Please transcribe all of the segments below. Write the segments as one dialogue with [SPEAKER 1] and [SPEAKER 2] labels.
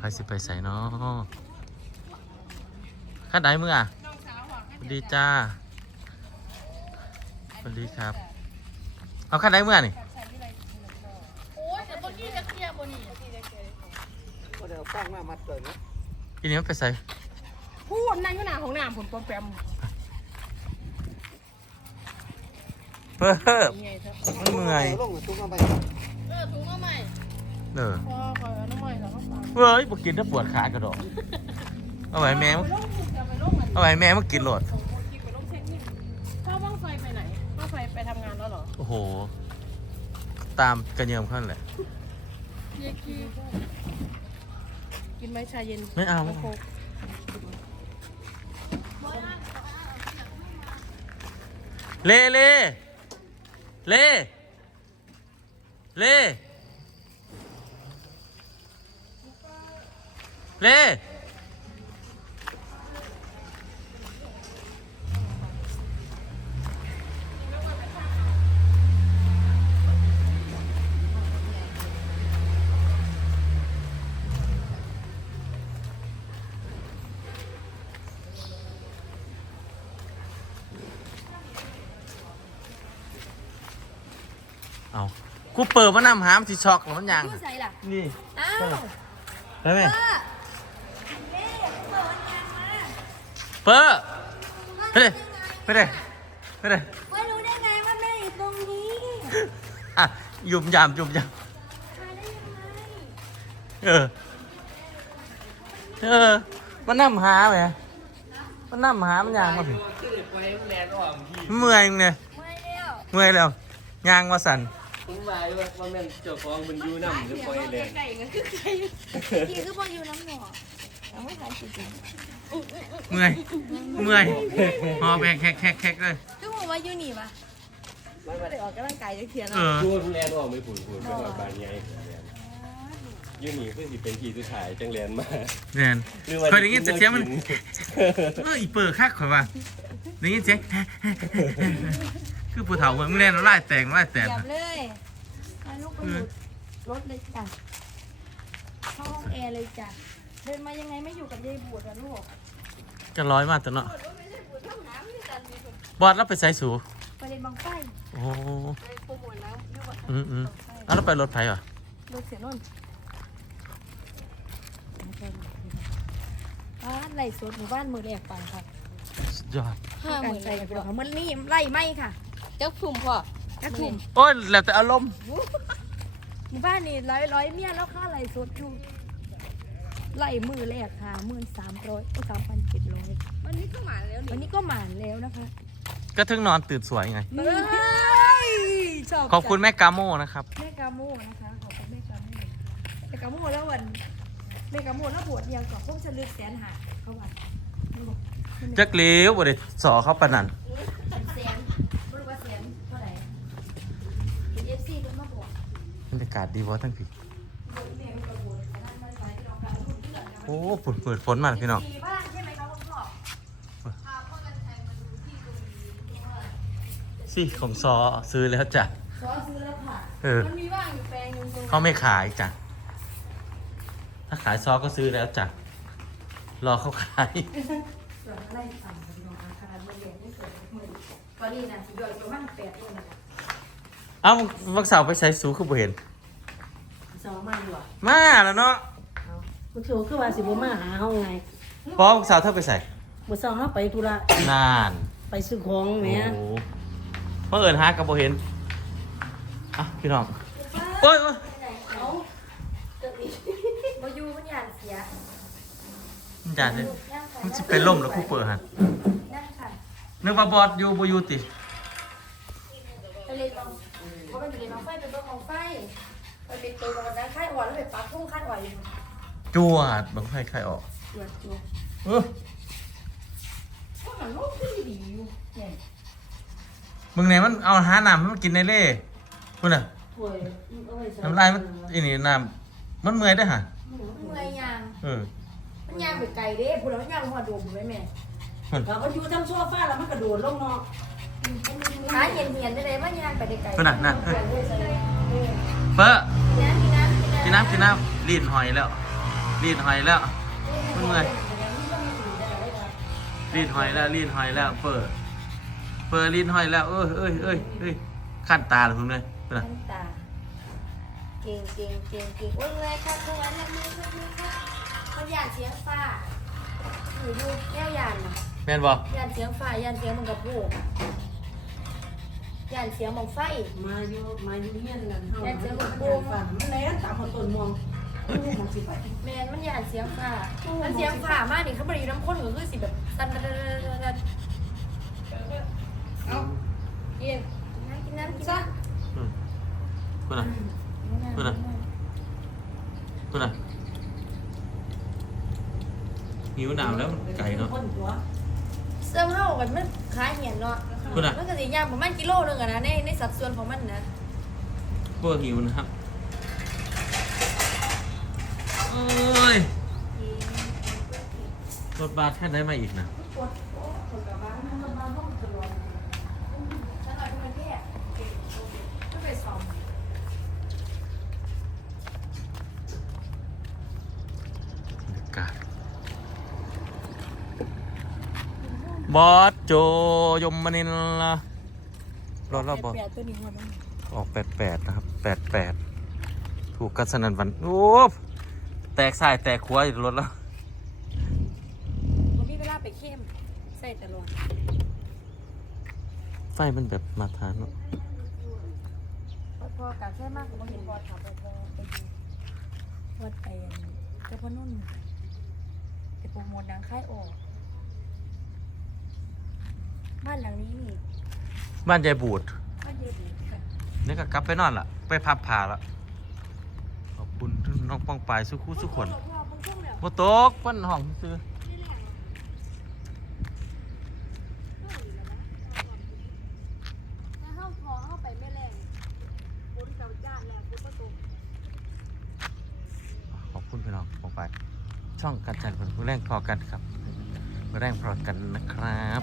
[SPEAKER 1] สิไปใส่เนาะข้าได้เมื่อสวัสดีจ้าสวัสดีครับเอาข้าได้เมื่อนี่
[SPEAKER 2] โอ้ยแต่บนนี้จะเคลียร์บนนี้
[SPEAKER 3] ก็เดี๋ยวป้องมามัดเกิดนะ
[SPEAKER 1] อีนี้มันไปใส่
[SPEAKER 2] พูดนั่งก็หนาของหนาผมปอมแปม
[SPEAKER 1] เพิ่มมันเมื่อย
[SPEAKER 3] ลงตุ้งเข้าไป
[SPEAKER 2] ถุงเอาใหม่พอขอน้ำใหม่แล้วก็ฟัง
[SPEAKER 1] เฮ้ยบอกกินถ้าปวดขากระโดดเอาไว้แม่เอาไว้แม่มากินโหลด
[SPEAKER 2] พ่อบ้างไฟไปไหนบ้างไฟไปทำงานแล้วเหรอ
[SPEAKER 1] โอ้โหตามกระเยิมขั้นแหละ
[SPEAKER 2] เยกี้กินไหมชาเย็น
[SPEAKER 1] ไม่เอาเล่เล่เล่เล่เล่เอากูเปิดมานำหามสิช็อกหรือมันยังนี่อ้าวได้ไหมเปิดไปเลยไปเลยไปเลย
[SPEAKER 4] ไม่รู้ได้ไงว่าแม่อยู่ตรงนี้
[SPEAKER 1] อ่ะยุ่มยามยุ่มยามมันนำหาไหมมันนำหามันยางมาถึงเมื่อยมึงเนี่ยเมื่อยแล้วยางมาสั่น
[SPEAKER 3] ผมว่าว่าแม่เจ้าของมันอยู่น้ำจะปล่อยเลย
[SPEAKER 4] กี่คือพออยู่น้ำหนอเอาไม่ขายจริง
[SPEAKER 1] เมื่อยหอบแขกเลย
[SPEAKER 4] ก็บอกว่าอยู่นี่ปะไม่ได้ออกกำลังกายจะเขียน
[SPEAKER 3] ดูแลนออกไม่ผุนเป็นแบบบางใหญ่ยูนี่คือสิเป็นขี่สุดท้ายจังเรียนมา
[SPEAKER 1] เรียนเคยได้ยินเสียงมันอีเปิดคักข่อยว่าได้ยินเสียงคือผู้เฒ่าเหมือนมึงเล่นไล่แต่ง
[SPEAKER 4] หยับเลยลูกไปหยุดรถเลยจ้ะเข้าห้องแอร์เลยจ้ะเดินมายังไงไม่อยู่กับยายบูดอะลูก
[SPEAKER 1] จะร้อยมากแต่เนาะบอดแล้วไปใส่สู
[SPEAKER 4] ไปเล่นบังไฟ
[SPEAKER 1] โอ้แล้วไปรถไฟเหรอ
[SPEAKER 4] รถเสียนนไล่สดหมู่บ้านมือแรกไปครับ
[SPEAKER 1] ยอด
[SPEAKER 4] การใส่กระเป๋ามันนี่ไล่ไม่ค่ะ
[SPEAKER 2] เจ้าถุ่มพ่อ
[SPEAKER 4] เจ้าถุ่ม
[SPEAKER 1] โอ้ยแล้วแต่อารมณ์
[SPEAKER 4] หมู่บ้านนี่ร้อยเมียแล้วค่าไล่สดอยู่ไล่มือแรกค่ะ1300 3,700
[SPEAKER 2] วันนี้ก็หมานแล้ว
[SPEAKER 4] วันนี้ก็หมานแล้วนะคะ
[SPEAKER 1] ก็ถึงนอนตื่นสวยไง
[SPEAKER 4] ชอบ
[SPEAKER 1] ขอบคุณแม่กาโม่นะครับ
[SPEAKER 4] แม่กาโม่นะคะขอบคุณแม่กาโม่แม่กาโม่แล้ววันแม่กาโม่แล้วบวชเดียวกับพวกฉันลึก100,000เขาว่า
[SPEAKER 1] จักเลี้ยวบ่ได้สอเขาปานนั้น
[SPEAKER 4] แสนบ่รู้ว่าแสนเท่าไหร่เป็น FC เพิ่นมาบอก
[SPEAKER 1] บรรยากาศดีบ่ทั้งพี่โอ้เปิดฝนมาพี่น้องสิของซอซื้อแล้วจ้ะ
[SPEAKER 4] ซอซื้อแล้วค่ะ
[SPEAKER 1] มัน
[SPEAKER 4] มีว่างอยู่แปลงนึง
[SPEAKER 1] เขาไม่ขายจ้ะถ้าขายซอก็ซื้อแล้วจ้ะรอเขาขาย
[SPEAKER 4] ตอนนี้นะสิบประมาณ8 เดือนนะคะ
[SPEAKER 1] เอ้าวันเสาร์ไปใช้สูคือบ่เห็น
[SPEAKER 4] เสาร์มาดีกว่า
[SPEAKER 1] มาแล้วเนาะ
[SPEAKER 4] มันสูคือว่าสิบ่มาหาเฮาไง
[SPEAKER 1] พอวันเสาร์เธอไปใส่
[SPEAKER 4] มื้อเช้าเฮาไปธุระ
[SPEAKER 1] นาน
[SPEAKER 4] ไปซื้อของแหม
[SPEAKER 1] โอ้เพราะเอิญหากับบ่เห็นอ่ะพี่น้องโอ้ย
[SPEAKER 4] บ่อยู่มันย่านเสีย
[SPEAKER 1] มันย่านเลยมันสิเป็นลมแล้วผู้เปิดหั่นนึกว่าบอดอยู่บ่อยู่ติ
[SPEAKER 4] ไปเล่นลองบ่เป็นเล่นลองไฟเป็นเบิ่งของไฟไปเป็นตัวกันนะค่ายอ่อนแล้วไปปักทุ่งค่ายอ่อนอยู่
[SPEAKER 1] จวดบังไฟใครออก
[SPEAKER 4] จวดก็มันโลกที่ดีอยู่เนี่ย
[SPEAKER 1] มึงไหนมันเอาหาน้ำมันกินในเล่คุณน่ะน้ำลายมันอีนี่น้ำมันเมื่อยได้ฮะ
[SPEAKER 4] เมื่อยยาง
[SPEAKER 1] มั
[SPEAKER 4] นยางไปไกลเด้พูดแล้วมันยางหัวโดมไว้แม่เราก็อยู่ทั้งโซฟาแล้วมันกระโดดลงเนาะขาเหียนได้เลยว่ายางไปได้ไกล
[SPEAKER 1] คุณน่ะเปิ้ลกินน้ำลีนหอยแล้วรีดหอยแล้วมันเมื่อยรีดหอยแล้วเปิดรีดหอยแล้วเอ้ยขั้นตาเลยคุณเลยเพื่อน
[SPEAKER 4] ขั้นตาเก่งโอ้ยเลยค่ะทุกวันละมือค่ะมันหยาดเสียงฟ้าอยู่แก้วหยาดน่ะ
[SPEAKER 1] แม่นบ่
[SPEAKER 4] หยาดเสียงฟ้าหยาดเสียงมันกับผู้หยาดเสียงหมองไฟ
[SPEAKER 2] มาอยู่เฮียนกันเฮาฝันมันแล้วตามต้นม่วงมันสิไป
[SPEAKER 4] แมนมันหยาดเสียงฟ้ามันเสียงฟ้ามากนี่เขาบริน้ำข้นก็คือสิแบบสั่นเอากินน้ำซะ
[SPEAKER 1] เพื่อนเพื่อนหิวหนาวแล้วไก่เนาะ
[SPEAKER 4] เสื้อผ้ากันมันขายเหี่ยนเนาะมันก็สิยางประมาณกิโลนึงอะนะในสัดส่วนของมันนะ
[SPEAKER 1] พวกหิวนะครับโอ้ยรถบัสแค่ไหนมาอีกนะ
[SPEAKER 4] ฉันเอาทุกประเทศไม่ไปสอบบ
[SPEAKER 1] รรยากาศบอสโจยมนินละรถเราบอส
[SPEAKER 4] ตัวนี้มัน
[SPEAKER 1] ออก88นะครับ88ถูกกันสนั่นหวันโอ้แตกสายแตกขวาอยู่รถแล้ว
[SPEAKER 4] ผมมีเวลาไปเข้มใส่ตลอด
[SPEAKER 1] ไฟมันแบบมาทานเนาะ
[SPEAKER 4] พอการใช้มากผมเห็นบอลขับไปพอไปดูวัดไปเจ้าพ่อนุ่นไปโปรโมทดังค่ายออกบ้านหลังนี้นี่
[SPEAKER 1] บ้านยายบูด
[SPEAKER 4] บ้านเดียวดีค่ะ
[SPEAKER 1] นี่ก็กลับไปนอนละไปพับผ่าละขอบคุณน้องป้องปายสุขุสุขคน
[SPEAKER 4] พ่อผมช่วงแล้ว
[SPEAKER 1] โมโตกปั้นห้องซื้อ
[SPEAKER 4] ถ้าเข้าพอเข้าไปไม่แรงคุณกับญาติแล้วคุณก็ตก
[SPEAKER 1] ขอบคุณพี่น้องป้องปายช่องกันจันทร์คนแรงพอกันครับแรงพอกันนะครับ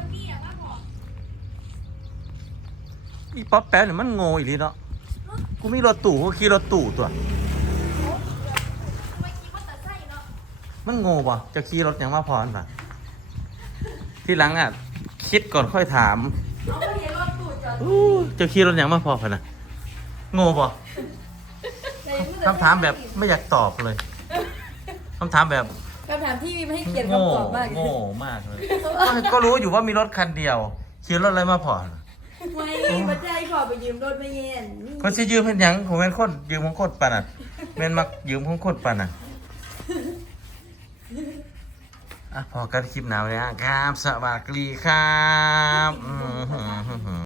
[SPEAKER 1] อีป๊อปแป๊บเนี่ยมันโง่อีหลีเนาะกูมีรถตู่กูขี่รถตู่ตัว
[SPEAKER 4] ทำไมคิดว่าแต่ไส้เนาะ
[SPEAKER 1] มันโง่ปะจะขี่รถยังมาพอป่ะที่หลังอ่ะคิดก่อนค่อยถาม
[SPEAKER 4] เอาไปเห็นรถตูดจอด
[SPEAKER 1] จะขี่รถยังมาพอพะนะโง่ปะคำถามแบบไม่อยากตอบเลยคำถามแบบ
[SPEAKER 4] คำถามที่ไม่ให้เกียรติ
[SPEAKER 1] โง่
[SPEAKER 4] คำตอบมาก
[SPEAKER 1] โง่มากเลยก็รู้อยู่ว่ามีรถคันเดียวขี่รถอะไรมาพอน่ะ
[SPEAKER 4] ไม่ปัจจัยขอไปยืมรถไม่เย็น
[SPEAKER 1] คนสิยืมเป็นหยังผมเป็นคนยืมของคนปานน่ะเป็นมักยืมของคนปานน่ะพอกันคลิปหนาวเลยครับสวัสดีครับ